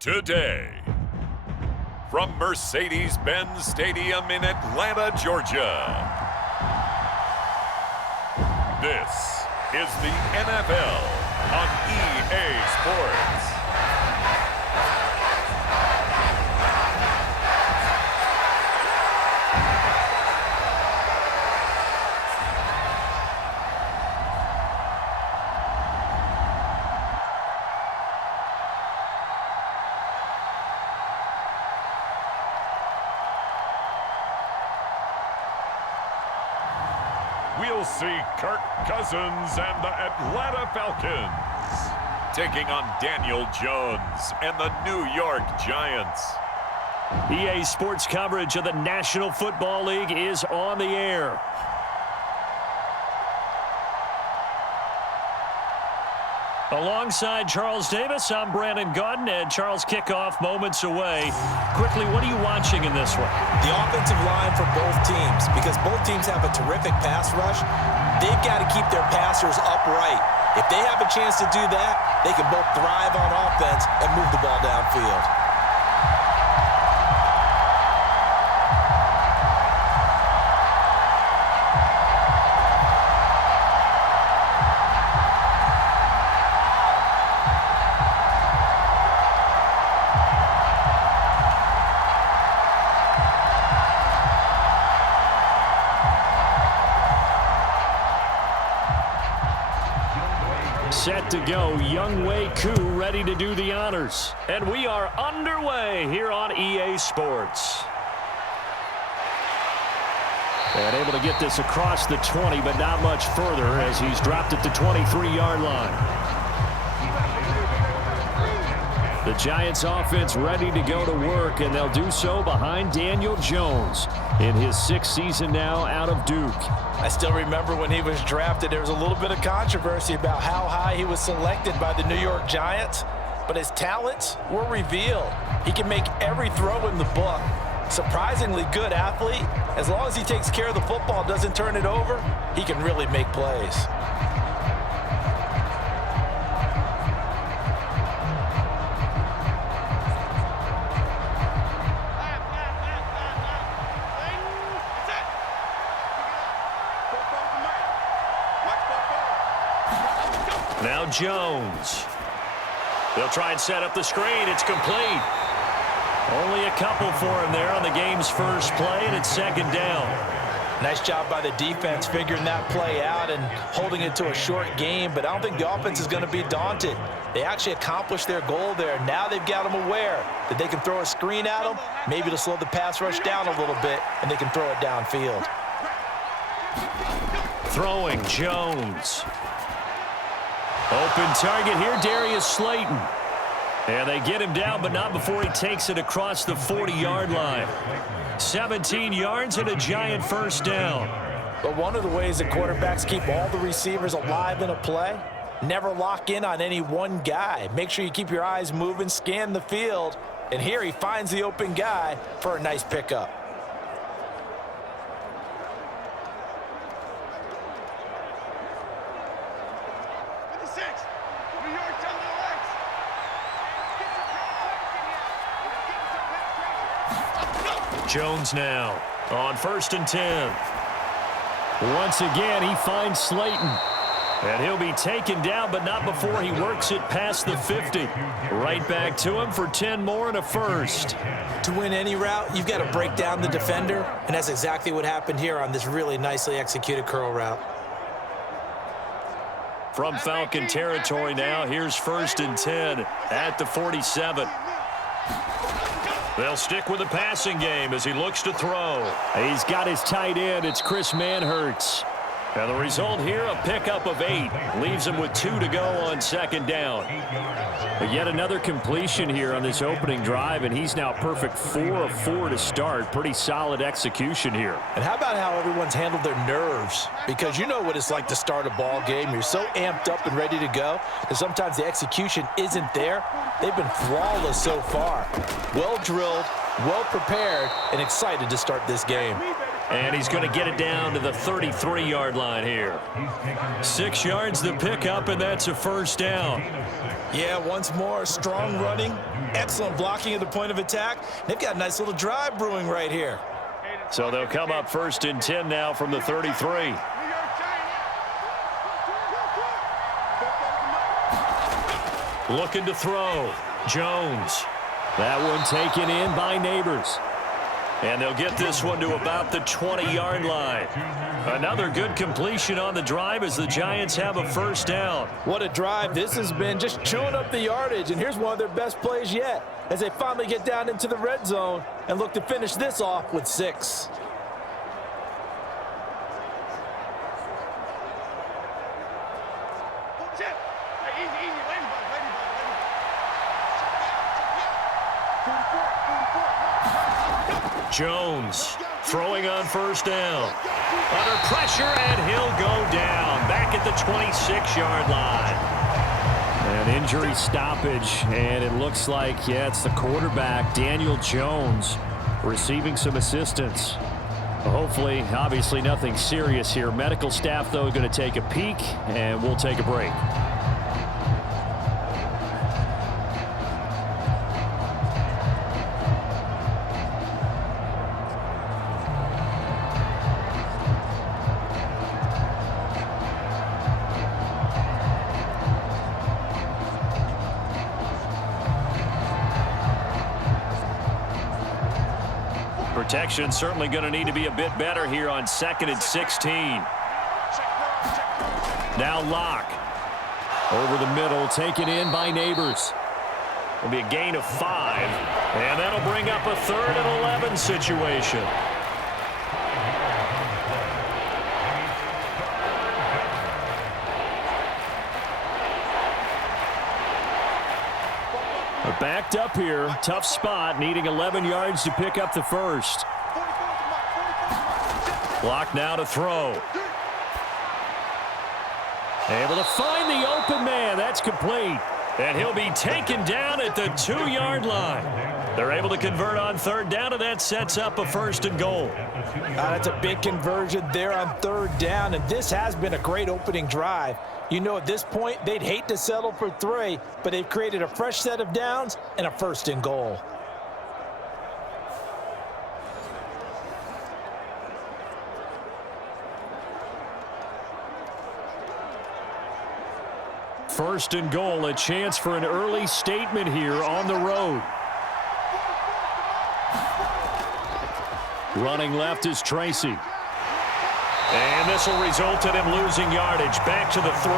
Today, from Mercedes-Benz Stadium in Atlanta, Georgia, this is the NFL on EA Sports. We'll see Kirk Cousins and the Atlanta Falcons taking on Daniel Jones and the New York Giants. EA Sports coverage of the National Football League is on the air. Alongside Charles Davis, I'm Brandon Gaudin, and Charles, kickoff moments away. Quickly, what are you watching in this one? The offensive line for both teams, because both teams have a terrific pass rush. They've got to keep their passers upright. If they have a chance to do that, they can both thrive on offense and move the ball downfield. Set to go, Young Wei Koo ready to do the honors. And we are underway here on EA Sports. And able to get this across the 20, but not much further as he's dropped at the 23-yard line. The Giants offense ready to go to work, and they'll do so behind Daniel Jones in his 6th season now out of Duke. I still remember when he was drafted, there was a little bit of controversy about how high he was selected by the New York Giants, but his talents were revealed. He can make every throw in the book. Surprisingly good athlete. As long as he takes care of the football, doesn't turn it over, he can really make plays. Now Jones. They'll try and set up the screen. It's complete. Only a couple for him there on the game's first play, and it's second down. Nice job by the defense figuring that play out and holding it to a short game, but I don't think the offense is going to be daunted. They actually accomplished their goal there. Now they've got them aware that they can throw a screen at them, maybe to slow the pass rush down a little bit, and they can throw it downfield. Throwing Jones. Open target here, Darius Slayton. And they get him down, but not before he takes it across the 40-yard line. 17 yards and a Giant first down. But one of the ways that quarterbacks keep all the receivers alive in a play, never lock in on any one guy. Make sure you keep your eyes moving, scan the field. And here he finds the open guy for a nice pickup. Jones now on 1st and 10. Once again, he finds Slayton. And he'll be taken down, but not before he works it past the 50. Right back to him for 10 more and a first. To win any route, you've got to break down the defender, and that's exactly what happened here on this really nicely executed curl route. From Falcon territory now, here's 1st and 10 at the 47. They'll stick with the passing game as he looks to throw. He's got his tight end. It's Chris Manhertz. And the result here, a pickup of 8. Leaves him with 2 to go on 2nd down. But yet another completion here on this opening drive, and he's now perfect 4 of 4 to start. Pretty solid execution here. And how about how everyone's handled their nerves? Because you know what it's like to start a ball game. You're so amped up and ready to go that sometimes the execution isn't there. They've been flawless so far. Well drilled, well prepared, and excited to start this game. And he's going to get it down to the 33-yard line here. 6 yards to pick up, and that's a first down. Yeah, once more, strong running, excellent blocking at the point of attack. They've got a nice little drive brewing right here. So they'll come up 1st and 10 now from the 33. Looking to throw. Jones. That one taken in by Nabers. And they'll get this one to about the 20-yard line. Another good completion on the drive as the Giants have a first down. What a drive this has been, just chewing up the yardage. And here's one of their best plays yet as they finally get down into the red zone and look to finish this off with 6. Jones throwing on first down. Under pressure, and he'll go down back at the 26-yard line. An injury stoppage, and it looks like, yeah, it's the quarterback, Daniel Jones, receiving some assistance. Hopefully, obviously nothing serious here. Medical staff, though, going to take a peek, and we'll take a break. Protection certainly going to need to be a bit better here on 2nd and 16. Now Locke. Over the middle, taken in by Nabers. Will be a gain of 5. And that'll bring up a 3rd and 11 situation. Backed up here, tough spot, needing 11 yards to pick up the first. Block now to throw. Able to find the open man. That's complete. And he'll be taken down at the 2-yard line. They're able to convert on 3rd down, and that sets up a 1st and goal. That's a big conversion there on 3rd down, and this has been a great opening drive. You know, at this point, they'd hate to settle for 3, but they've created a fresh set of downs and a 1st and goal. First and goal, a chance for an early statement here on the road. Running left is Tracy. And this will result in him losing yardage back to the 3.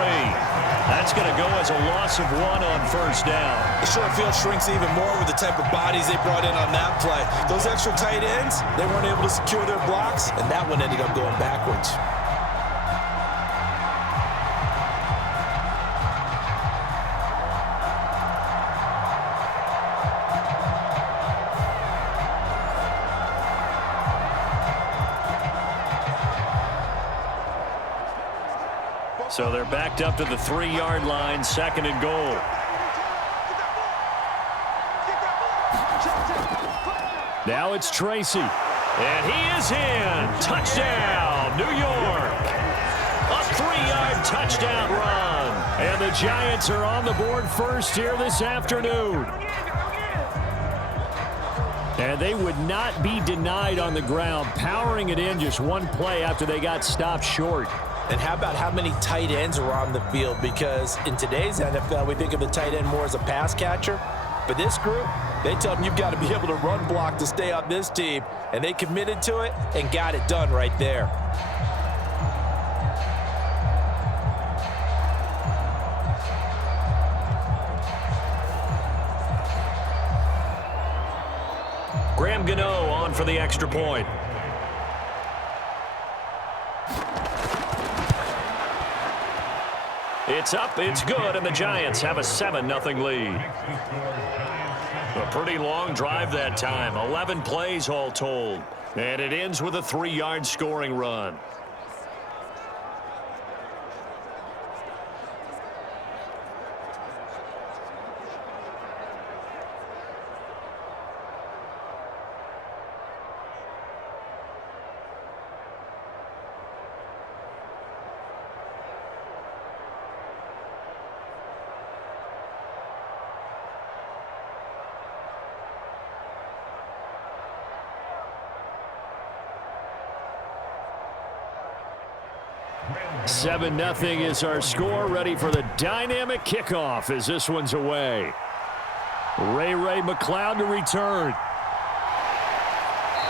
That's going to go as a loss of 1 on 1st down. The short field shrinks even more with the type of bodies they brought in on that play. Those extra tight ends, they weren't able to secure their blocks, and that one ended up going backwards. So they're backed up to the 3-yard line, 2nd and goal. Now it's Tracy. And he is in. Touchdown, New York. A 3-yard touchdown run. And the Giants are on the board first here this afternoon. And they would not be denied on the ground, powering it in just one play after they got stopped short. And how about how many tight ends are on the field? Because in today's NFL, we think of the tight end more as a pass catcher. But this group, they tell them you've got to be able to run block to stay on this team. And they committed to it and got it done right there. Graham Gano on for the extra point. It's up, it's good, and the Giants have a 7-0 lead. A pretty long drive that time, 11 plays all told. And it ends with a 3-yard scoring run. 7-0 is our score. Ready for the dynamic kickoff as this one's away. Ray McLeod to return.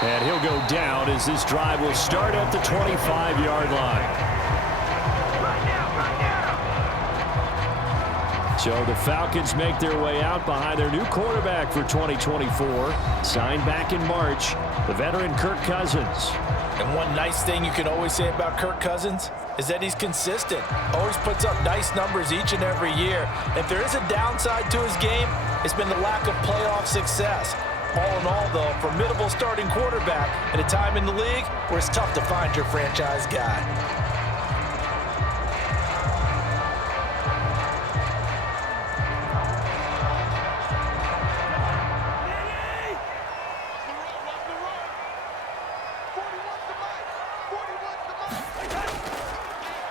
And he'll go down as this drive will start at the 25-yard line. So the Falcons make their way out behind their new quarterback for 2024. Signed back in March, the veteran Kirk Cousins. And one nice thing you can always say about Kirk Cousins is that he's consistent. Always puts up nice numbers each and every year. If there is a downside to his game, it's been the lack of playoff success. All in all, though, formidable starting quarterback at a time in the league where it's tough to find your franchise guy.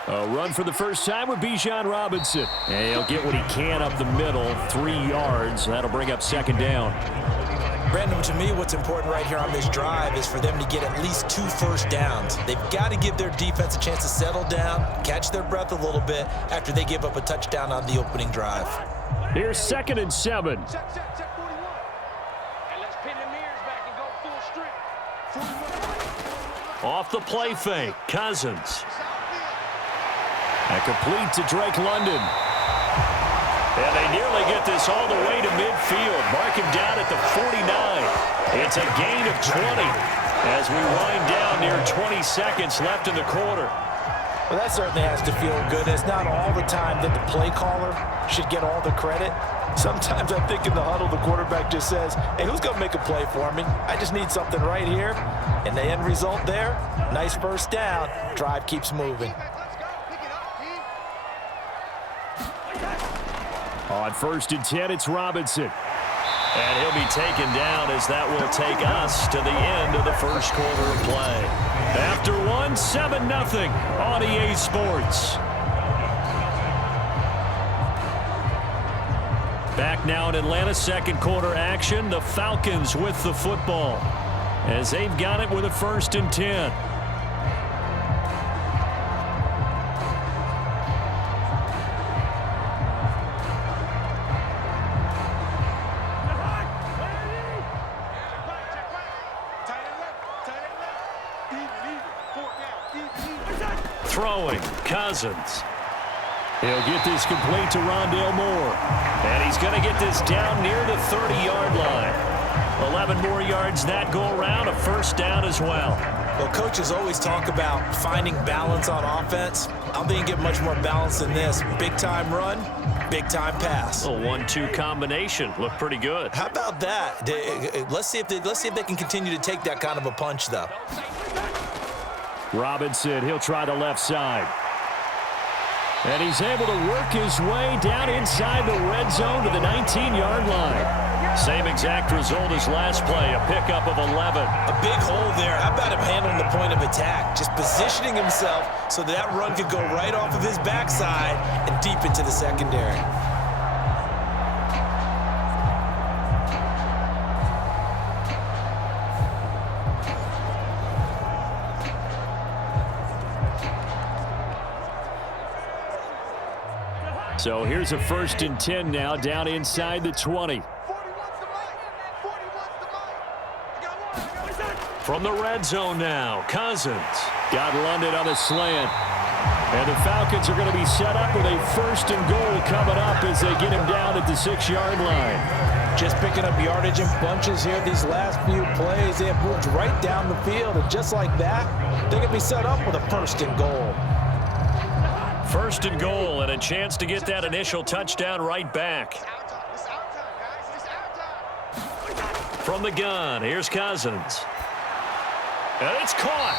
A run for the first time with Bijan Robinson. And he'll get what he can up the middle, 3 yards. That'll bring up second down. Brandon, to me, what's important right here on this drive is for them to get at least 2 first downs. They've got to give their defense a chance to settle down, catch their breath a little bit after they give up a touchdown on the opening drive. Here's 2nd and 7. Check 41. And let's pin them ears back and go full strength. Off the play fake, Cousins. And complete to Drake London. And they nearly get this all the way to midfield. Mark him down at the 49. It's a gain of 20 as we wind down near 20 seconds left in the quarter. Well, that certainly has to feel good. It's not all the time that the play caller should get all the credit. Sometimes I think in the huddle, the quarterback just says, hey, who's going to make a play for me? I just need something right here. And the end result there, nice first down. Drive keeps moving. On 1st and 10, it's Robinson. And he'll be taken down as that will take us to the end of the first quarter of play. After 1, 7-0 on EA Sports. Back now in Atlanta, second quarter action. The Falcons with the football as they've got it with a 1st and 10. Throwing, Cousins. He'll get this complete to Rondale Moore. And he's going to get this down near the 30-yard line. 11 more yards that go around, a first down as well. Well, coaches always talk about finding balance on offense. I don't think you get much more balance than this. Big-time run, big-time pass. A 1-2 combination. Looked pretty good. How about that? Let's see if they can continue to take that kind of a punch, though. Robinson, he'll try the left side. And he's able to work his way down inside the red zone to the 19-yard line. Same exact result as last play, a pickup of 11. A big hole there. How about him handling the point of attack? Just positioning himself so that run could go right off of his backside and deep into the secondary. So here's a 1st and 10 now down inside the 20. From the red zone now, Cousins got London on the slant. And the Falcons are going to be set up with a 1st and goal coming up as they get him down at the 6-yard line. Just picking up yardage in bunches here these last few plays. They have moved right down the field, and just like that, they're going to be set up with a 1st and goal. 1st and goal and a chance to get that initial touchdown right back. From the gun, here's Cousins. And it's caught.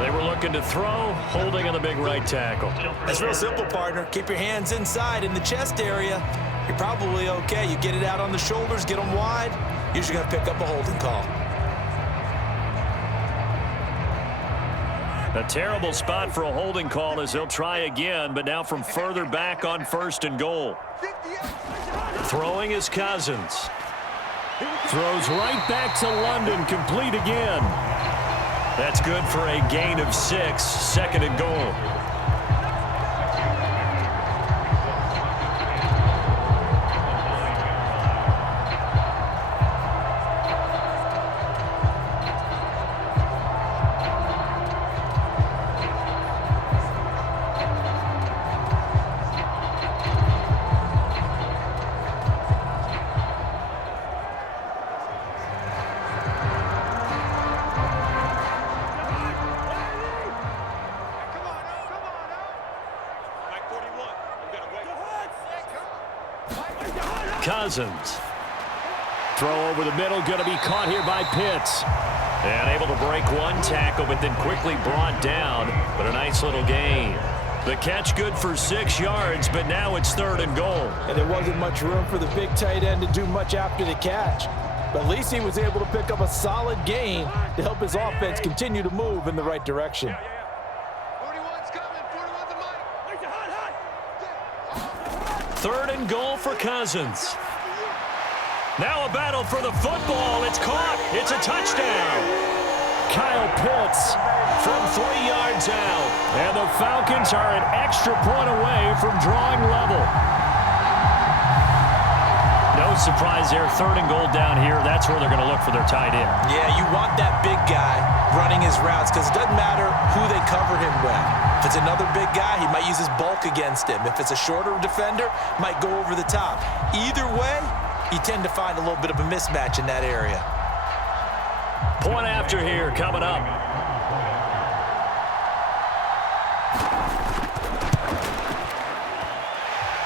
They were looking to throw, holding on the big right tackle. That's real simple, partner. Keep your hands inside in the chest area. You're probably okay. You get it out on the shoulders, get them wide. Usually going to pick up a holding call. A terrible spot for a holding call as they'll try again, but now from further back on 1st and goal. Throwing is Cousins. Throws right back to London, complete again. That's good for a gain of 6, 2nd and goal. Cousins. Throw over the middle, going to be caught here by Pitts. And able to break one tackle, but then quickly brought down. But a nice little gain. The catch good for 6 yards, but now it's 3rd and goal. And there wasn't much room for the big tight end to do much after the catch. But at least he was able to pick up a solid gain to help his offense continue to move in the right direction. 41's coming. 41's a mic. 3rd and goal for Cousins. Now a battle for the football. It's caught. It's a touchdown. Kyle Pitts from 3 yards out. And the Falcons are an extra point away from drawing level. No surprise there. 3rd and goal down here. That's where they're going to look for their tight end. Yeah, you want that big guy running his routes because it doesn't matter who they cover him with. If it's another big guy, he might use his bulk against him. If it's a shorter defender, might go over the top. Either way, you tend to find a little bit of a mismatch in that area. Point after here coming up.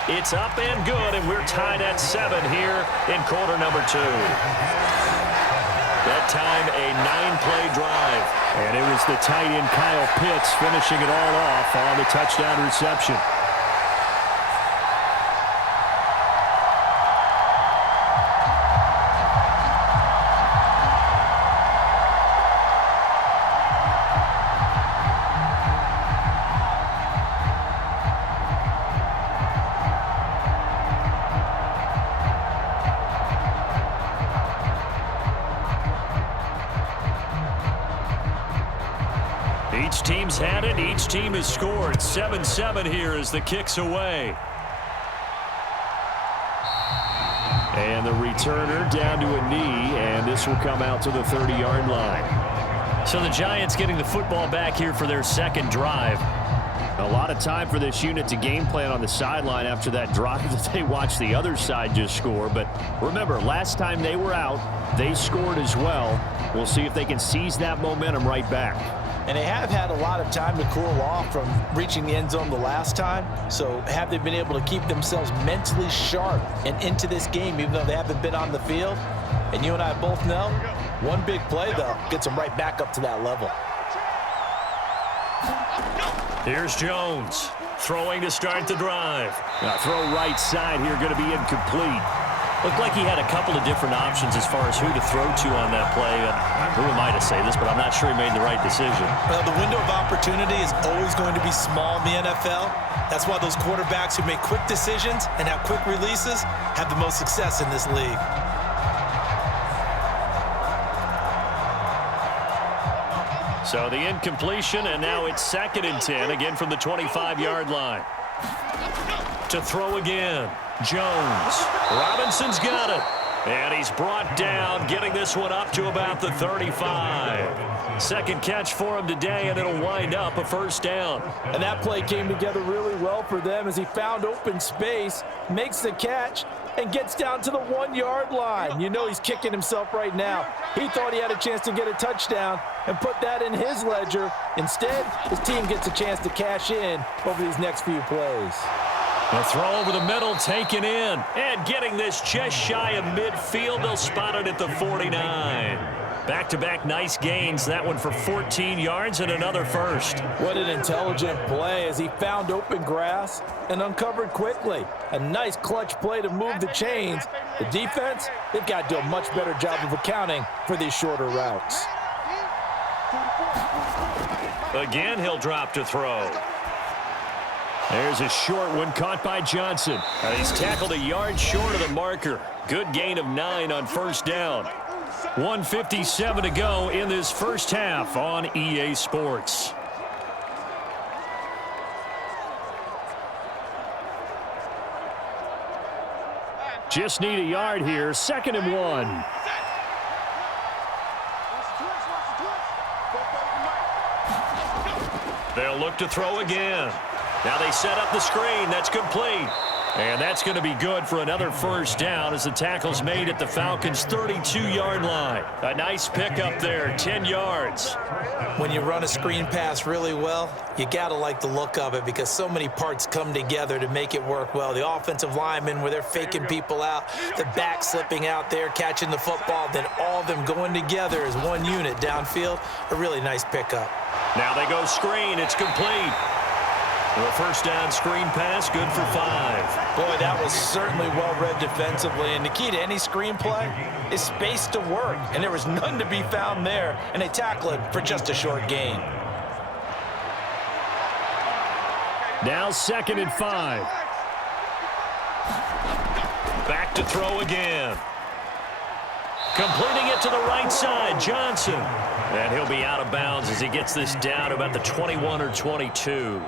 It's up and good, and we're tied at 7 here in quarter number 2. That time a 9-play drive. And it was the tight end Kyle Pitts finishing it all off on the touchdown reception. Each team's had it. Each team has scored. 7-7 here as the kick's away. And the returner down to a knee, and this will come out to the 30-yard line. So the Giants getting the football back here for their 2nd drive. A lot of time for this unit to game plan on the sideline after that drive that they watched the other side just score. But remember, last time they were out, they scored as well. We'll see if they can seize that momentum right back. And they have had a lot of time to cool off from reaching the end zone the last time. So have they been able to keep themselves mentally sharp and into this game even though they haven't been on the field? And you and I both know, one big play, though, gets them right back up to that level. Here's Jones throwing to start the drive. Now throw right side here, going to be incomplete. Looked like he had a couple of different options as far as who to throw to on that play. Who am I to say this, but I'm not sure he made the right decision. Well, the window of opportunity is always going to be small in the NFL. That's why those quarterbacks who make quick decisions and have quick releases have the most success in this league. So the incompletion, and now it's 2nd and 10, again from the 25-yard line. To throw again, Jones. Robinson's got it. And he's brought down, getting this one up to about the 35. Second catch for him today, and it'll wind up a 1st down. And that play came together really well for them as he found open space, makes the catch, and gets down to the 1-yard line. You know he's kicking himself right now. He thought he had a chance to get a touchdown and put that in his ledger. Instead, his team gets a chance to cash in over these next few plays. A throw over the middle, taken in, and getting this just shy of midfield. They'll spot it at the 49. Back-to-back nice gains. That one for 14 yards and another 1st. What an intelligent play as he found open grass and uncovered quickly. A nice clutch play to move the chains. The defense, they've got to do a much better job of accounting for these shorter routes. Again, he'll drop to throw. There's a short one caught by Johnson. He's tackled a yard short of the marker. Good gain of 9 on first down. 1:57 to go in this first half on EA Sports. Just need a yard here. 2nd and 1. They'll look to throw again. Now they set up the screen. That's complete. And that's going to be good for another first down as the tackle's made at the Falcons' 32-yard line. A nice pickup there, 10 yards. When you run a screen pass really well, you got to like the look of it because so many parts come together to make it work well. The offensive linemen, where they're faking people out, the back slipping out there, catching the football, then all of them going together as one unit downfield. A really nice pickup. Now they go screen. It's complete. The first down screen pass, good for 5. Boy, that was certainly well-read defensively. And the key to any screenplay is space to work. And there was none to be found there. And they tackle it for just a short gain. Now 2nd and 5. Back to throw again. Completing it to the right side, Johnson. And he'll be out of bounds as he gets this down about the 21 or 22.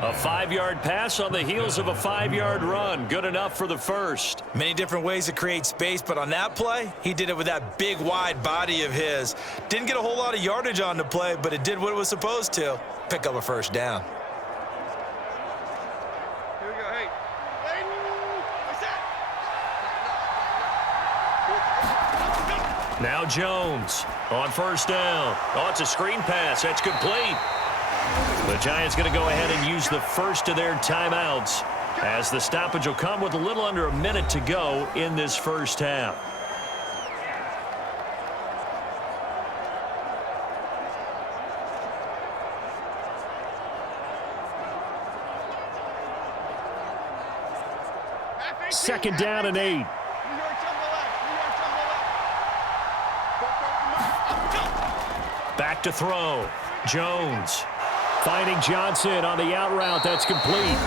A 5-yard pass on the heels of a 5-yard run. Good enough for the first. Many different ways to create space, but on that play, he did it with that big, wide body of his. Didn't get a whole lot of yardage on the play, but it did what it was supposed to. Pick up a first down. Here we go. Hey. What's that? Now Jones on first down. Oh, it's a screen pass. That's complete. The Giants going to go ahead and use the first of their timeouts as the stoppage will come with a little under a minute to go in this first half. Second down and 8. Back to throw. Jones finding Johnson on the out route. That's complete.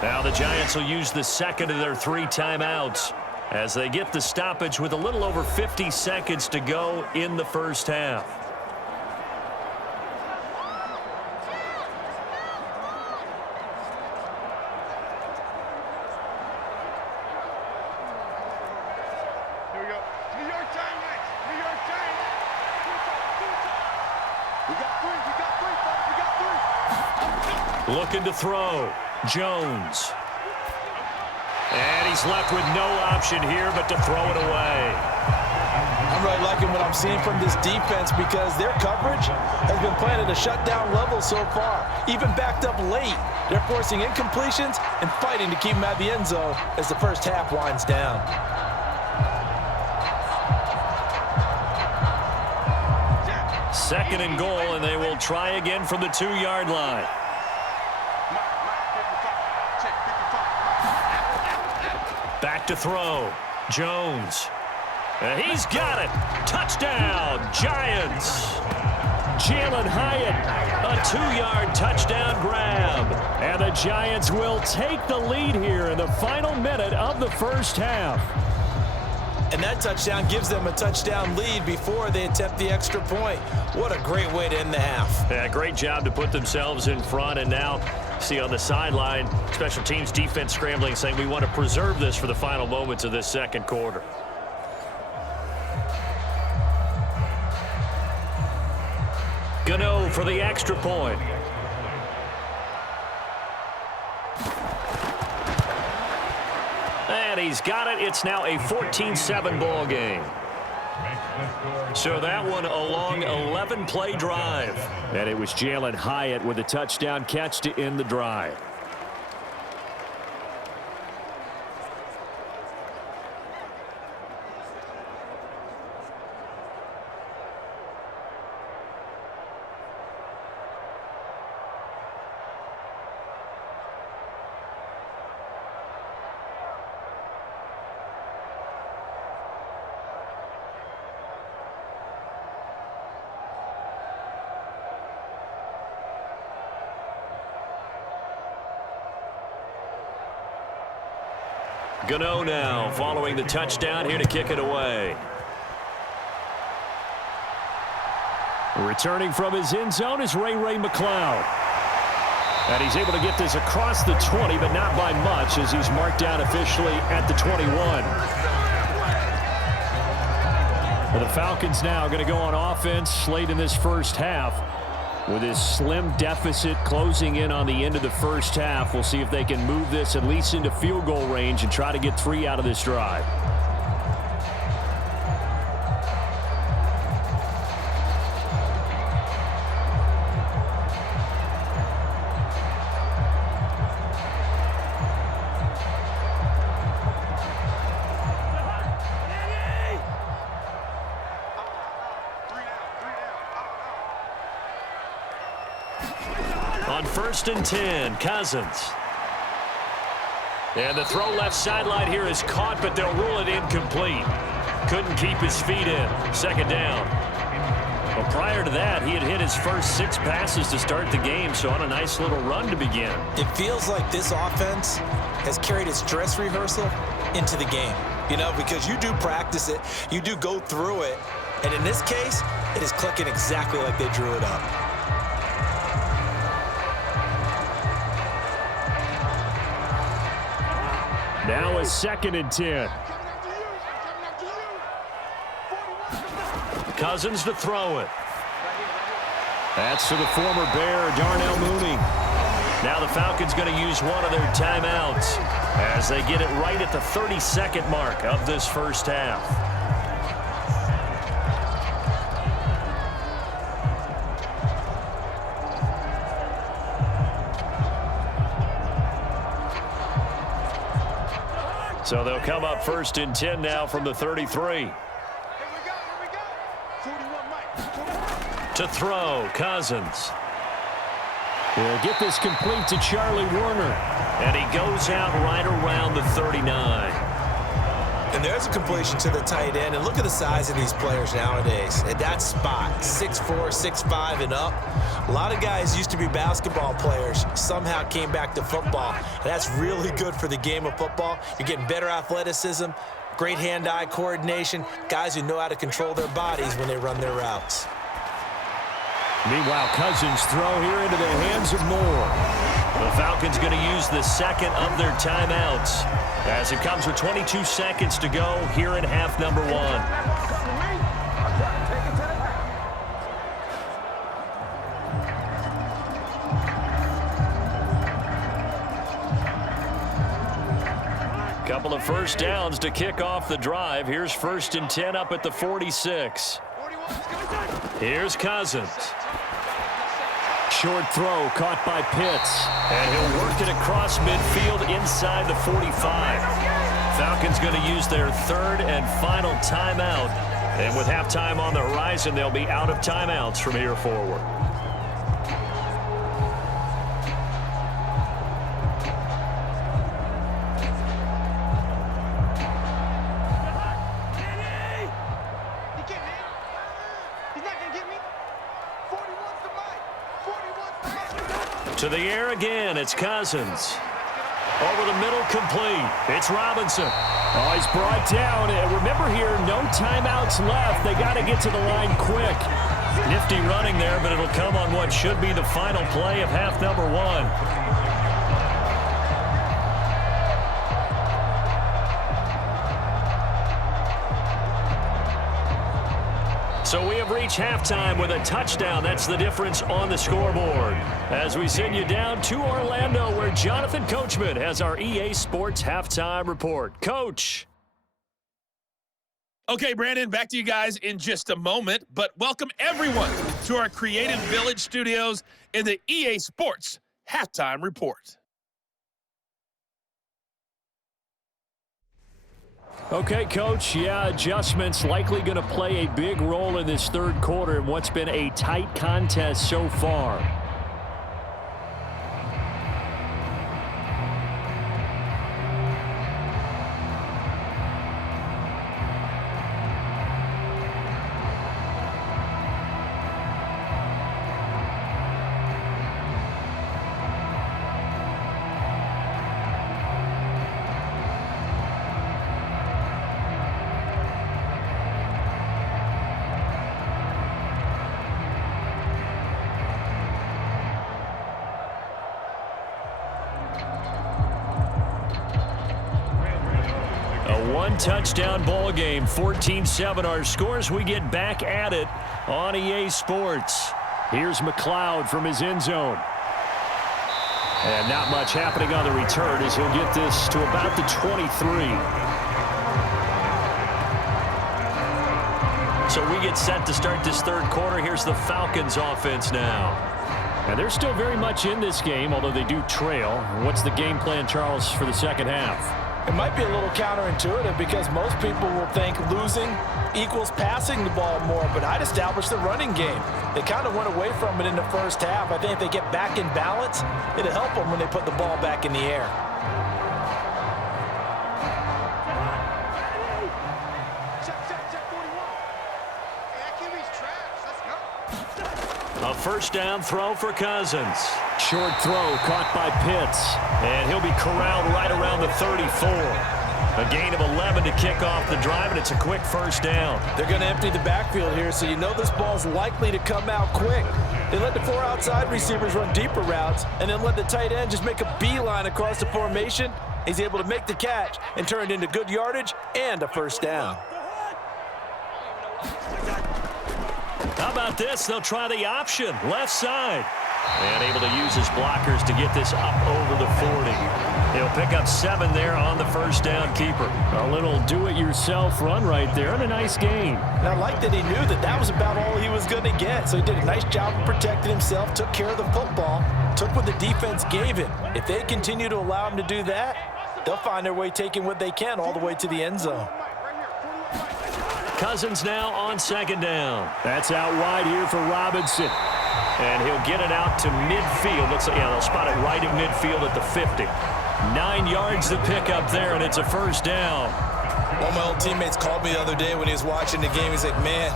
Now the Giants will use the second of their 3 timeouts as they get the stoppage with a little over 50 seconds to go in the first half. Here we go. New York time next. New York time. We got 3. We got 3, folks. We got 3. Looking to throw. Jones. And he's left with no option here but to throw it away. I'm really liking what I'm seeing from this defense because their coverage has been playing at a shutdown level so far. Even backed up late, they're forcing incompletions and fighting to keep them at the end zone as the first half winds down. Second and goal, and they will try again from the 2-yard line. Back to throw. Jones. And he's got it. Touchdown, Giants. Jalen Hyatt, a 2-yard touchdown grab. And the Giants will take the lead here in the final minute of the first half. And that touchdown gives them a touchdown lead before they attempt the extra point. What a great way to end the half. Yeah, great job to put themselves in front. And now, see on the sideline, special teams defense scrambling, saying we want to preserve this for the final moments of this second quarter. Gano for the extra point. And he's got it. It's now a 14-7 ball game. So that one a long 11-play drive. And it was Jalen Hyatt with a touchdown catch to end the drive. Gano now following the touchdown here to kick it away. Returning from his end zone is Ray McCloud. And he's able to get this across the 20, but not by much as he's marked down officially at the 21. Well, the Falcons now are going to go on offense late in this first half. With his slim deficit closing in on the end of the first half, we'll see if they can move this at least into field goal range and try to get 3 out of this drive. On 1st and 10, Cousins. And the throw left sideline here is caught, but they'll rule it incomplete. Couldn't keep his feet in. 2nd down. Well, prior to that, he had hit his first 6 passes to start the game, so on a nice little run to begin. It feels like this offense has carried its dress rehearsal into the game. You know, because you do practice it, you do go through it, and in this case, it is clicking exactly like they drew it up. Now a 2nd and 10. Cousins to throw it. That's to the former Bear, Darnell Mooney. Now the Falcons going to use one of their timeouts as they get it right at the 32nd mark of this first half. So they'll come up 1st and 10 now from the 33. To throw, Cousins. He'll get this complete to Charlie Warner. And he goes out right around the 39. And there's a completion to the tight end. And look at the size of these players nowadays. At that spot, 6'4", 6'5", and up. A lot of guys used to be basketball players, somehow came back to football. And that's really good for the game of football. You're getting better athleticism, great hand-eye coordination, guys who know how to control their bodies when they run their routes. Meanwhile, Cousins throw here into the hands of Moore. The Falcons going to use the 2nd of their timeouts as it comes with 22 seconds to go here in half number 1. Couple of first downs to kick off the drive. Here's 1st and 10 up at the 46. Here's Cousins. Short throw caught by Pitts. And he'll work it across midfield inside the 45. Falcons going to use their 3rd and final timeout. And with halftime on the horizon, they'll be out of timeouts from here forward. To the air again, it's Cousins. Over the middle, complete. It's Robinson. Oh, he's brought down. And remember here, no timeouts left. They got to get to the line quick. Nifty running there, but it'll come on what should be the final play of half number 1. So we have reached halftime with a touchdown. That's the difference on the scoreboard. As we send you down to Orlando, where Jonathan Coachman has our EA Sports Halftime Report. Coach. Okay, Brandon, back to you guys in just a moment. But welcome everyone to our Creative Village studios in the EA Sports Halftime Report. Okay, Coach, adjustments likely going to play a big role in this 3rd quarter in what's been a tight contest so far. One-touchdown ball game, 14-7 our scores. We get back at it on EA Sports. Here's McLeod from his end zone. And not much happening on the return as he'll get this to about the 23. So we get set to start this third quarter. Here's the Falcons offense now. And they're still very much in this game, although they do trail. What's the game plan, Charles, for the second half? It might be a little counterintuitive because most people will think losing equals passing the ball more, but I'd establish the running game. They kind of went away from it in the first half. I think if they get back in balance, it'll help them when they put the ball back in the air. A first down throw for Cousins. Short throw caught by Pitts. And he'll be corralled right around the 34. A gain of 11 to kick off the drive, and it's a quick first down. They're going to empty the backfield here, so you know this ball's likely to come out quick. They let the 4 outside receivers run deeper routes, and then let the tight end just make a beeline across the formation. He's able to make the catch and turn it into good yardage and a first down. How about this? They'll try the option, left side. And able to use his blockers to get this up over the 40. He'll pick up 7 there on the first down keeper. A little do-it-yourself run right there and a nice gain. And I like that he knew that that was about all he was going to get. So he did a nice job of protecting himself, took care of the football, took what the defense gave him. If they continue to allow him to do that, they'll find their way taking what they can all the way to the end zone. Cousins now on second down. That's out wide here for Robinson. And he'll get it out to midfield. Looks like, yeah, they'll spot it right at midfield at the 50. 9 yards to pick up there, and it's a first down. One of my old teammates called me the other day when he was watching the game. He's like, man,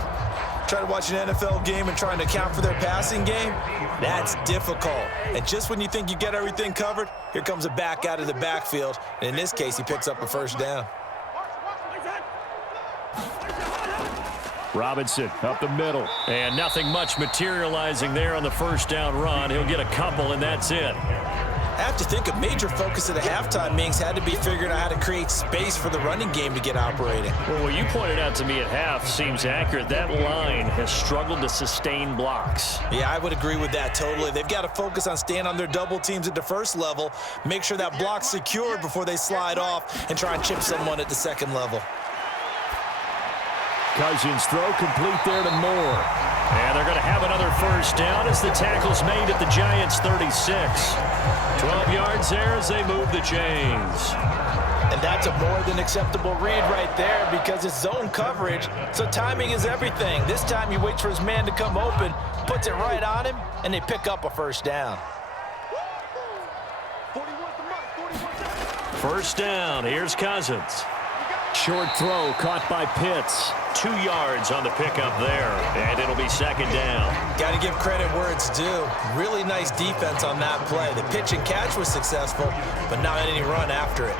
trying to watch an NFL game and trying to account for their passing game, that's difficult. And just when you think you get everything covered, here comes a back out of the backfield. And in this case, he picks up a first down. Robinson up the middle. And nothing much materializing there on the first down run. He'll get a couple, and that's it. I have to think a major focus of the halftime meetings had to be figuring out how to create space for the running game to get operating. Well, what you pointed out to me at half seems accurate. That line has struggled to sustain blocks. Yeah, I would agree with that totally. They've got to focus on staying on their double teams at the first level, make sure that block's secured before they slide off and try and chip someone at the second level. Cousins throw complete there to Moore. And they're going to have another first down as the tackle's made at the Giants' 36. 12 yards there as they move the chains. And that's a more than acceptable read right there because it's zone coverage, so timing is everything. This time he waits for his man to come open, puts it right on him, and they pick up a first down. First down, here's Cousins. Short throw caught by Pitts. 2 yards on the pickup there, and it'll be second down. Got to give credit where it's due. Really nice defense on that play. The pitch and catch was successful, but not any run after it.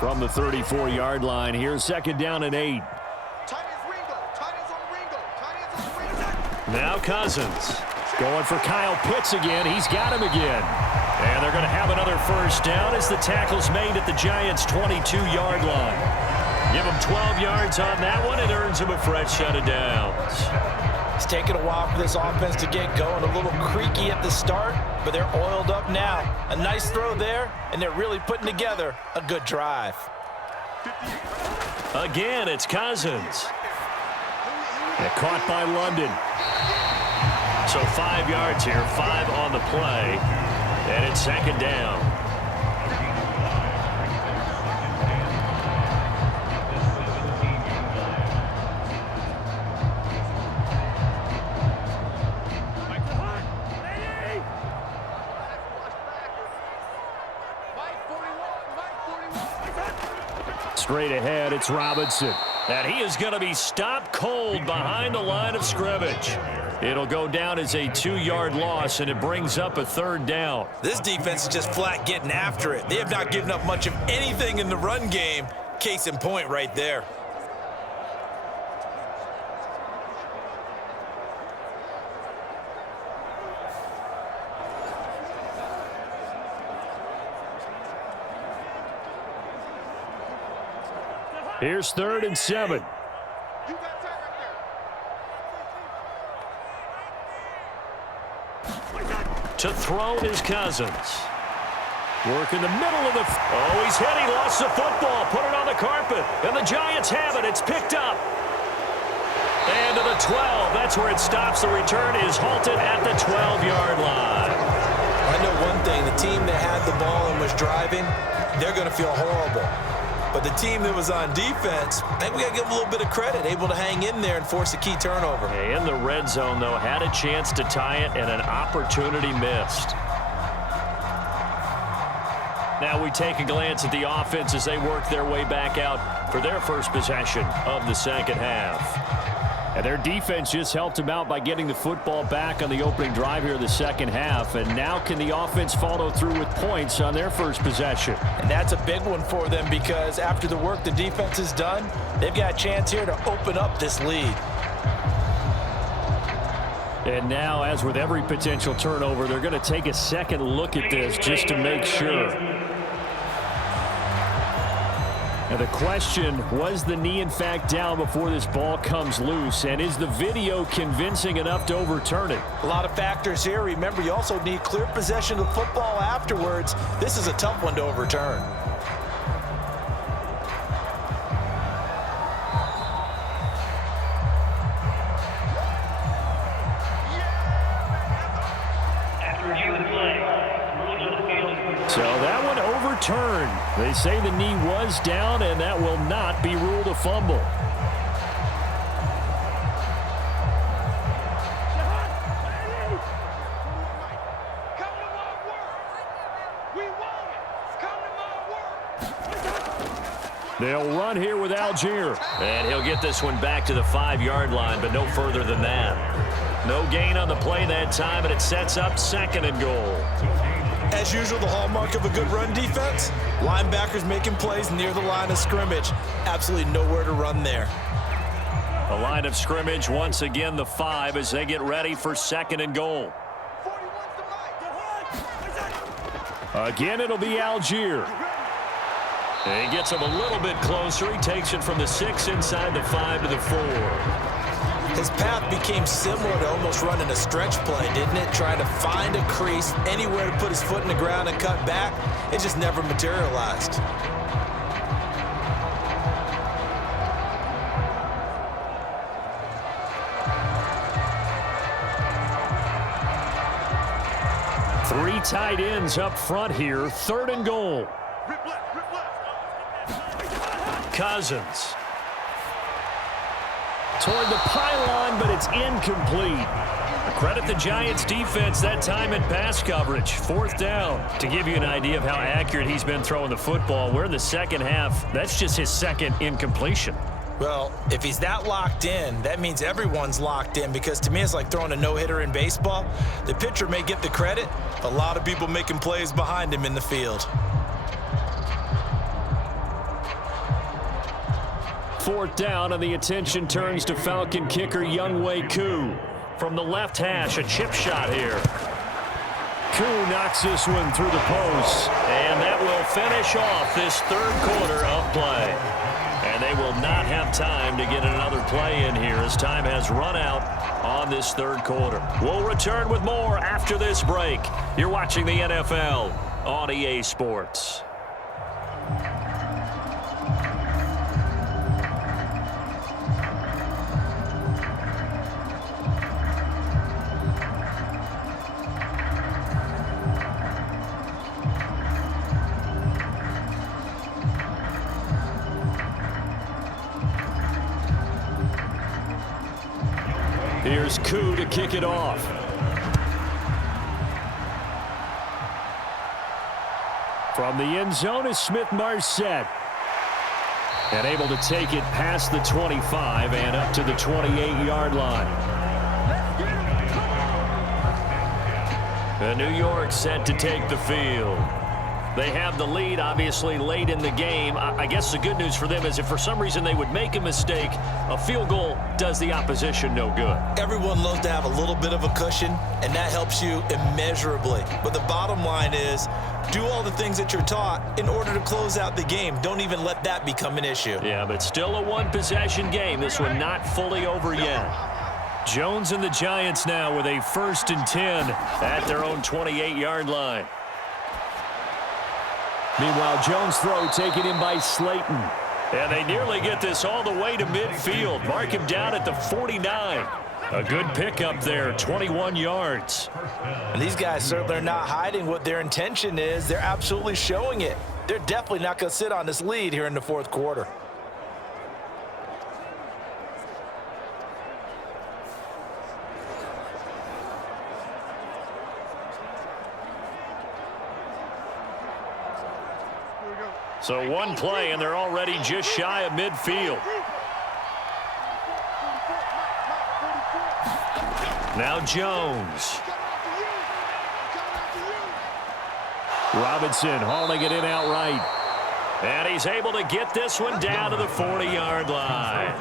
From the 34-yard line, here's second down and 8. Now Cousins going for Kyle Pitts again. He's got him again. And they're going to have another first down as the tackle's made at the Giants' 22-yard line. Give him 12 yards on that one. It earns him a fresh set of downs. It's taken a while for this offense to get going. A little creaky at the start, but they're oiled up now. A nice throw there, and they're really putting together a good drive. Again, it's Cousins. And caught by London. So 5 yards here, 5 on the play. And it's second down. Straight ahead, it's Robinson. And he is going to be stopped cold behind the line of scrimmage. It'll go down as a 2-yard loss, and it brings up a third down. This defense is just flat getting after it. They have not given up much of anything in the run game. Case in point right there. Here's 3rd and 7. To throw is Cousins. Work in the middle of the... Oh, he's hit. He lost the football. Put it on the carpet. And the Giants have it. It's picked up. And to the 12. That's where it stops. The return is halted at the 12-yard line. I know one thing. The team that had the ball and was driving, they're going to feel horrible. But the team that was on defense, I think we got to give them a little bit of credit, able to hang in there and force a key turnover. In the red zone, though, had a chance to tie it and an opportunity missed. Now we take a glance at the offense as they work their way back out for their first possession of the second half. And their defense just helped them out by getting the football back on the opening drive here in the second half. And now can the offense follow through with points on their first possession? And that's a big one for them because after the work the defense has done, they've got a chance here to open up this lead. And now, as with every potential turnover, they're going to take a second look at this just to make sure. Now the question, was the knee in fact down before this ball comes loose? And is the video convincing enough to overturn it? A lot of factors here. Remember, you also need clear possession of the football afterwards. This is a tough one to overturn. So that one overturned. They say the knee was down, and that will not be ruled a fumble. They'll run here with Algier. And he'll get this one back to the 5-yard line, but no further than that. No gain on the play that time, and it sets up 2nd and goal. As usual, the hallmark of a good run defense, linebackers making plays near the line of scrimmage. Absolutely nowhere to run there. The line of scrimmage, once again, the 5 as they get ready for 2nd and goal. Again, it'll be Algier. He gets him a little bit closer. He takes it from the 6 inside the 5 to the 4. His path became similar to almost running a stretch play, didn't it? Trying to find a crease, anywhere to put his foot in the ground and cut back. It just never materialized. Three tight ends up front here. 3rd and goal. Cousins. Toward the pylon, but it's incomplete. Credit the Giants defense that time in pass coverage. 4th down. To give you an idea of how accurate he's been throwing the football, we're in the second half. That's just his 2nd incompletion. Well, if he's that locked in, that means everyone's locked in, because to me it's like throwing a no-hitter in baseball. The pitcher may get the credit, a lot of people making plays behind him in the field. 4th down, and the attention turns to Falcon kicker Younghoe Koo. From the left hash, a chip shot here. Koo knocks this one through the post, and that will finish off this 3rd quarter of play. And they will not have time to get another play in here as time has run out on this 3rd quarter. We'll return with more after this break. You're watching the NFL on EA Sports. Here's Koo to kick it off. From the end zone is Smith-Marset. And able to take it past the 25 and up to the 28-yard line. The New York set to take the field. They have the lead, obviously, late in the game. I guess the good news for them is if for some reason they would make a mistake, a field goal does the opposition no good. Everyone loves to have a little bit of a cushion, and that helps you immeasurably. But the bottom line is, do all the things that you're taught in order to close out the game. Don't even let that become an issue. Yeah, but still a one-possession game. This one not fully over yet. Jones and the Giants now with a 1st and 10 at their own 28-yard line. Meanwhile, Jones' throw taken in by Slayton. And they nearly get this all the way to midfield. Mark him down at the 49. A good pickup there, 21 yards. And these guys certainly are not hiding what their intention is. They're absolutely showing it. They're definitely not going to sit on this lead here in the 4th quarter. So one play, and they're already just shy of midfield. Now Jones. Robinson hauling it in outright. And he's able to get this one down to the 40-yard line.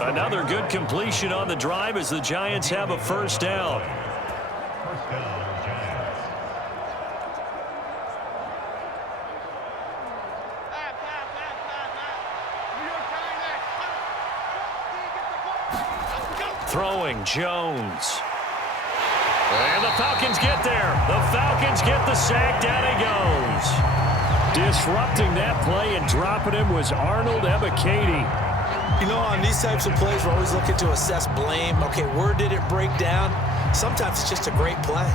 Another good completion on the drive as the Giants have a 1st down. Throwing Jones. And the Falcons get there. The Falcons get the sack. Down he goes. Disrupting that play and dropping him was Arnold Ebiketie. You know, on these types of plays, we're always looking to assess blame. Okay, where did it break down? Sometimes it's just a great play.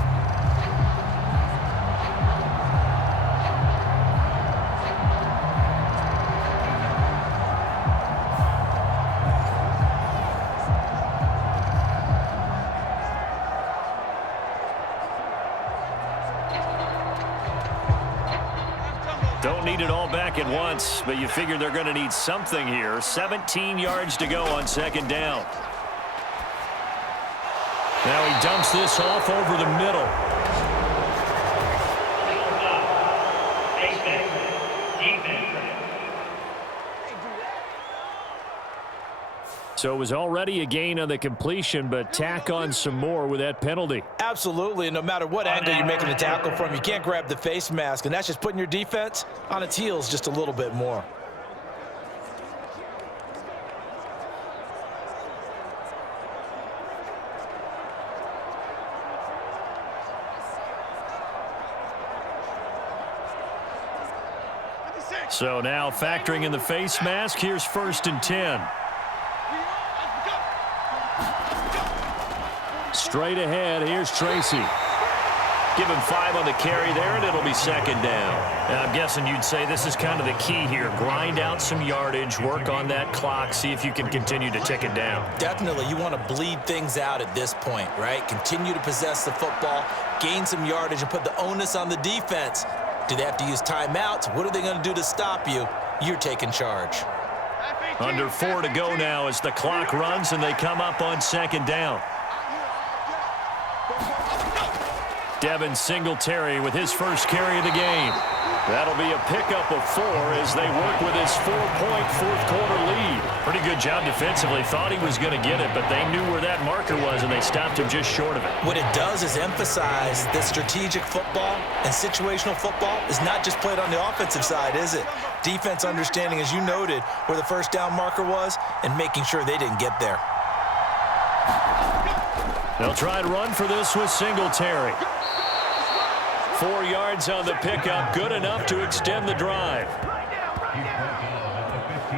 Don't need it all back at once, but you figure they're going to need something here. 17 yards to go on 2nd down. Now he dumps this off over the middle. So it was already a gain on the completion, but tack on some more with that penalty. Absolutely, and no matter what angle you're making the tackle from, you can't grab the face mask, and that's just putting your defense on its heels just a little bit more. So now factoring in the face mask, here's 1st and 10. Straight ahead, here's Tracy. Give him 5 on the carry there, and it'll be 2nd down. Now, I'm guessing you'd say this is kind of the key here. Grind out some yardage, work on that clock, see if you can continue to tick it down. Definitely, you want to bleed things out at this point, right? Continue to possess the football, gain some yardage, and put the onus on the defense. Do they have to use timeouts? What are they going to do to stop you? You're taking charge. Under 4 to go now as the clock runs, and they come up on 2nd down. Devin Singletary with his 1st carry of the game. That'll be a pickup of 4 as they work with his 4-point 4th quarter lead. Pretty good job defensively. Thought he was going to get it, but they knew where that marker was, and they stopped him just short of it. What it does is emphasize that strategic football and situational football is not just played on the offensive side, is it? Defense understanding, as you noted, where the 1st down marker was and making sure they didn't get there. They'll try and run for this with Singletary. 4 yards on the pickup, good enough to extend the drive.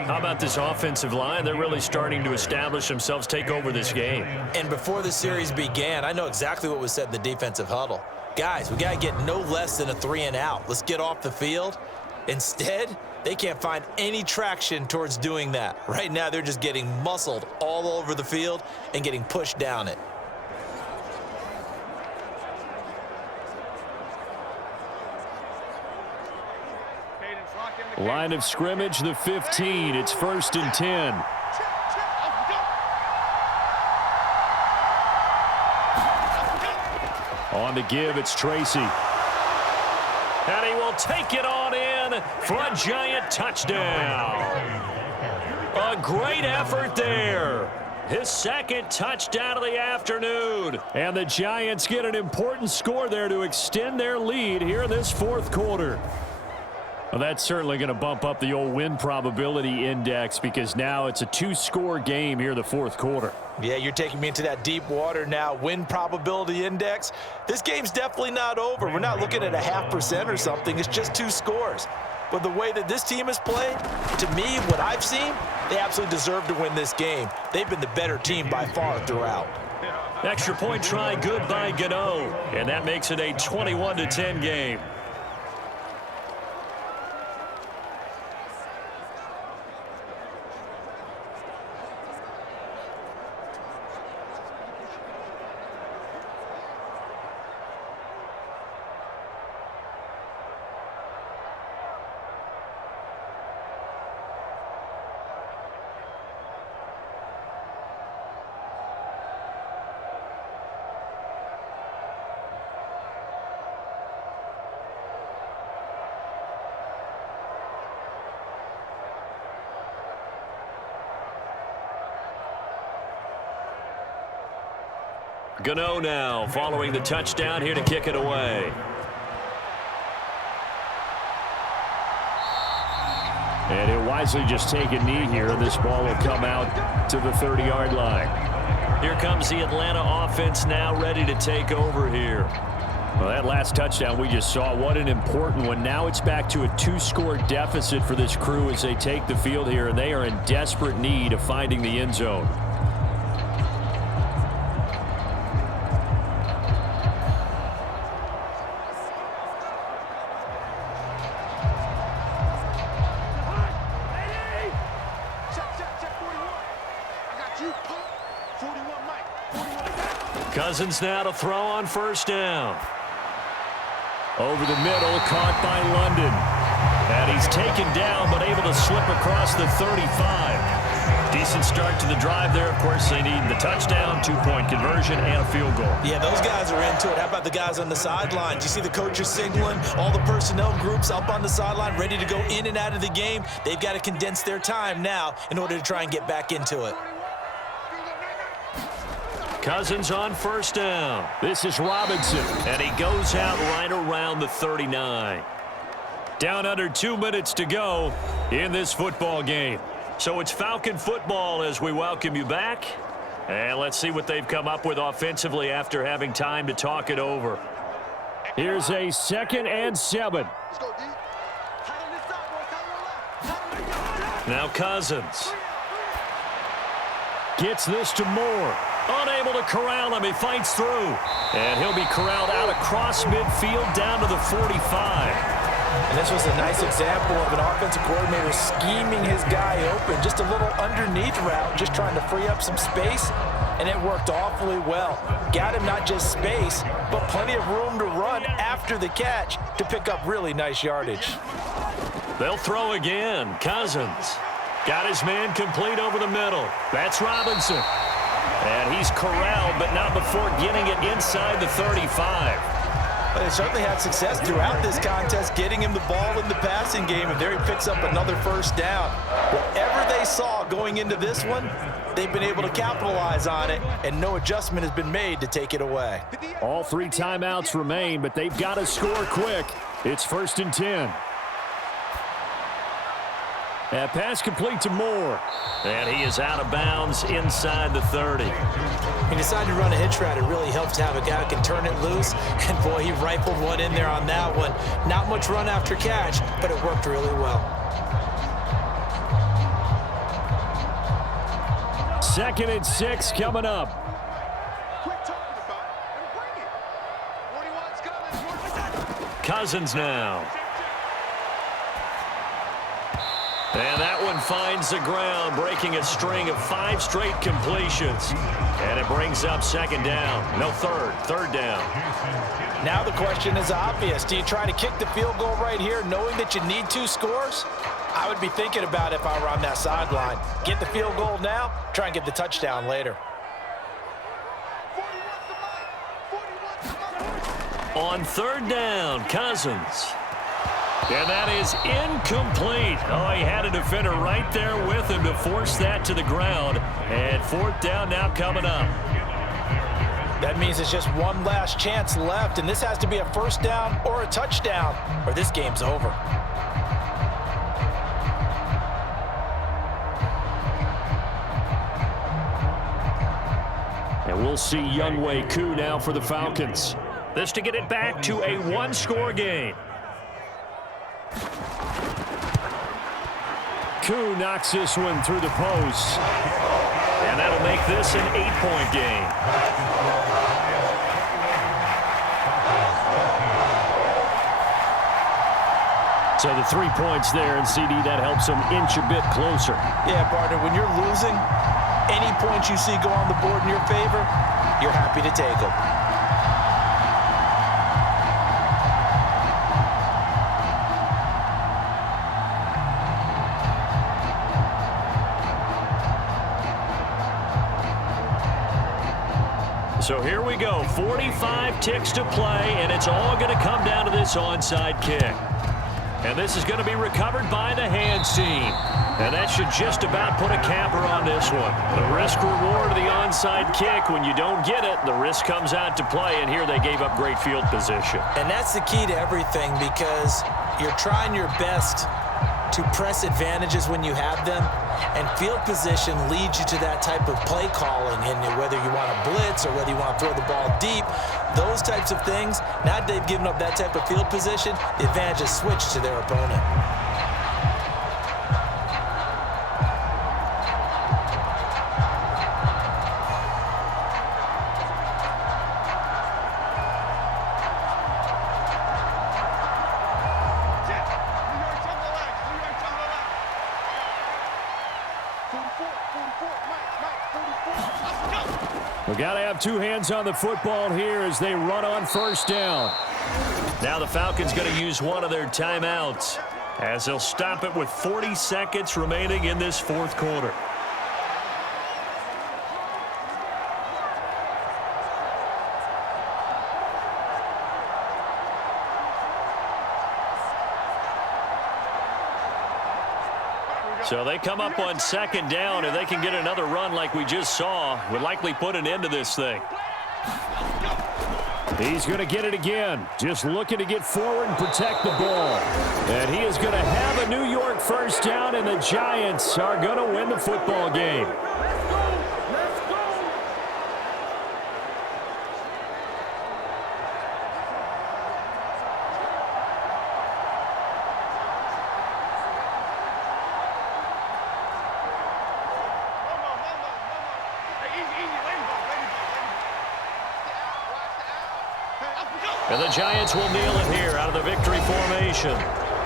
How about this offensive line? They're really starting to establish themselves, take over this game. And before the series began, I know exactly what was said in the defensive huddle. Guys, we got to get no less than a 3-and-out. Let's get off the field. Instead, they can't find any traction towards doing that. Right now, they're just getting muscled all over the field and getting pushed down it. Line of scrimmage, the 15. It's 1st and 10. On the give, it's Tracy. And he will take it on in for a giant touchdown. A great effort there. His second touchdown of the afternoon. And the Giants get an important score there to extend their lead here in this fourth quarter. Well, that's certainly going to bump up the old win probability index because now it's a two-score game here in the fourth quarter. Yeah, you're taking me into that deep water now. Win probability index. This game's definitely not over. We're not looking at a 0.5% or something. It's just 2 scores. But the way that this team has played, to me, what I've seen, they absolutely deserve to win this game. They've been the better team by far throughout. Extra point try good by Gano. And that makes it a 21-10 game. Gano now following the touchdown here to kick it away. And he'll wisely just take a knee here, and this ball will come out to the 30-yard line. Here comes the Atlanta offense now ready to take over here. Well, that last touchdown we just saw, what an important one. Now it's back to a 2-score deficit for this crew as they take the field here, and they are in desperate need of finding the end zone. Cousins now to throw on first down. Over the middle, caught by London. And he's taken down, but able to slip across the 35. Decent start to the drive there. Of course, they need the touchdown, 2-point conversion, and a field goal. Yeah, those guys are into it. How about the guys on the sideline? Do you see the coaches signaling? All the personnel groups up on the sideline ready to go in and out of the game. They've got to condense their time now in order to try and get back into it. Cousins on first down. This is Robinson, and he goes out right around the 39. Down under 2 minutes to go in this football game. So it's Falcon football as we welcome you back. And let's see what they've come up with offensively after having time to talk it over. Here's a 2nd and 7. Now Cousins gets this to Moore. Unable to corral him. He fights through. And he'll be corralled out across midfield down to the 45. And this was a nice example of an offensive coordinator scheming his guy open. Just a little underneath route, just trying to free up some space. And it worked awfully well. Got him not just space, but plenty of room to run after the catch to pick up really nice yardage. They'll throw again. Cousins got his man complete over the middle. That's Robinson. And he's corralled, but not before getting it inside the 35. But they certainly had success throughout this contest, getting him the ball in the passing game, and there he picks up another first down. Whatever they saw going into this one, they've been able to capitalize on it, and no adjustment has been made to take it away. All 3 timeouts remain, but they've got to score quick. It's 1st and 10. That pass complete to Moore. And he is out of bounds inside the 30. He decided to run a hitch route. It really helps to have a guy who can turn it loose. And, boy, he rifled one in there on that one. Not much run after catch, but it worked really well. 2nd and 6 coming up. Cousins now. And that one finds the ground, breaking a string of 5 straight completions. And it brings up 2nd down. No, third down. Now the question is obvious. Do you try to kick the field goal right here knowing that you need 2 scores? I would be thinking about it if I were on that sideline. Get the field goal now, try and get the touchdown later. On 3rd down, Cousins. And that is incomplete. Oh, he had a defender right there with him to force that to the ground. And 4th down now coming up. That means it's just one last chance left, and this has to be a 1st down or a touchdown, or this game's over. And we'll see Younghoe Koo now for the Falcons. This to get it back to a 1-score game. Koo knocks this one through the post. And that'll make this an 8-point game. So the 3 points there, and CD, that helps them inch a bit closer. Yeah, partner, when you're losing, any points you see go on the board in your favor, you're happy to take them. So here we go, 45 ticks to play, and it's all going to come down to this onside kick. And this is going to be recovered by the hands team. And that should just about put a capper on this one. The risk-reward of the onside kick, when you don't get it, the risk comes out to play, and here they gave up great field position. And that's the key to everything, because you're trying your best to press advantages when you have them, and field position leads you to that type of play calling, and whether you want to blitz or whether you want to throw the ball deep, those types of things. Now that they've given up that type of field position, the advantage is switched to their opponent. We got to have 2 hands on the football here as they run on 1st down. Now the Falcons going to use one of their timeouts as they'll stop it with 40 seconds remaining in this 4th quarter. So they come up on 2nd down. If they can get another run like we just saw, would likely put an end to this thing. He's going to get it again. Just looking to get forward and protect the ball. And he is going to have a New York 1st down, and the Giants are going to win the football game. And the Giants will kneel it here out of the victory formation.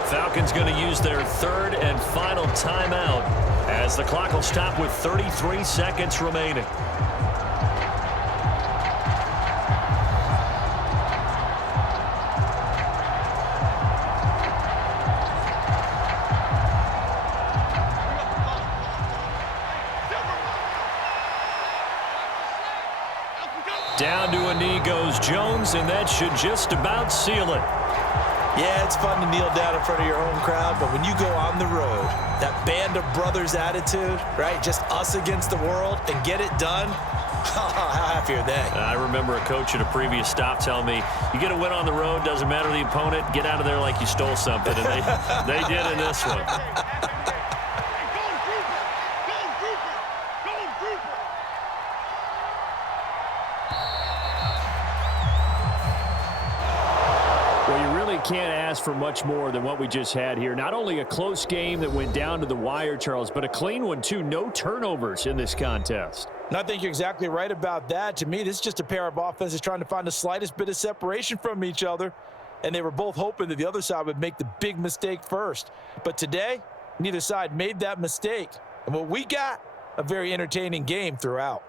Falcons going to use their 3rd and final timeout as the clock will stop with 33 seconds remaining. Down to a knee goes Jones, and that should just about seal it. Yeah, it's fun to kneel down in front of your home crowd, but when you go on the road, that band of brothers attitude, right? Just us against the world and get it done. How happy are they? I remember a coach at a previous stop telling me, you get a win on the road, doesn't matter the opponent, get out of there like you stole something. And they did in this one. Can't ask for much more than what we just had here. Not only a close game that went down to the wire, Charles, but a clean one too. No turnovers in this contest. And I think you're exactly right about that. To me, this is just a pair of offenses trying to find the slightest bit of separation from each other, and they were both hoping that the other side would make the big mistake first. But today, neither side made that mistake. And what we got, a very entertaining game throughout.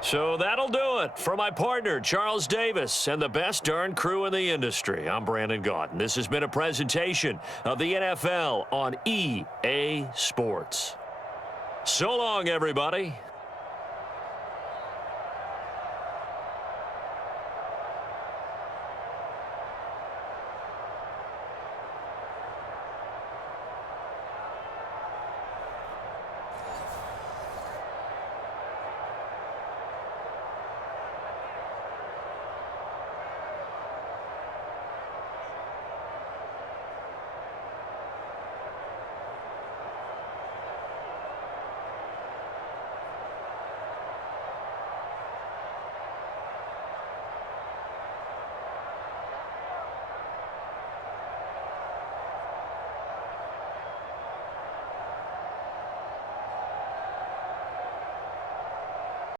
So that'll do it. For my partner, Charles Davis, and the best darn crew in the industry, I'm Brandon Gaudin. This has been a presentation of the NFL on EA Sports. So long, everybody.